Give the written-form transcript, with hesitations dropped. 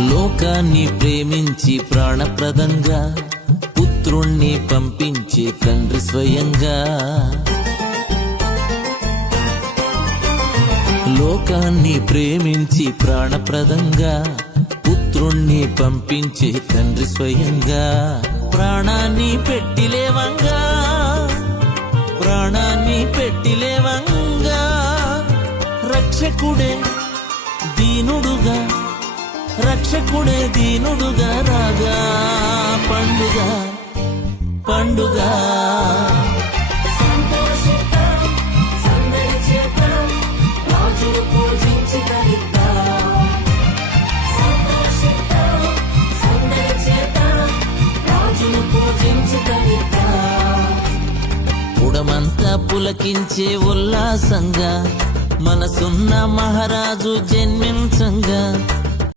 లోకాన్ని ప్రేమించి ప్రాణప్రదంగా పుత్రుణ్ణి పంపించే తండ్రి స్వయంగా. లోకాన్ని ప్రేమించి ప్రాణప్రదంగా పుత్రుణ్ణి పంపించే తండ్రి స్వయంగా. ప్రాణాన్ని పెట్టిలేవంగా, ప్రాణాన్ని పెట్టిలేవంగా, రక్షకుడే దీనుడుగా, రక్షకుడే దీనుడుగా రాగా. పండుగ పండుగ పుడమంతా పులకించే ఉల్లాసంగా మనసున్న మహారాజు జన్మించంగా.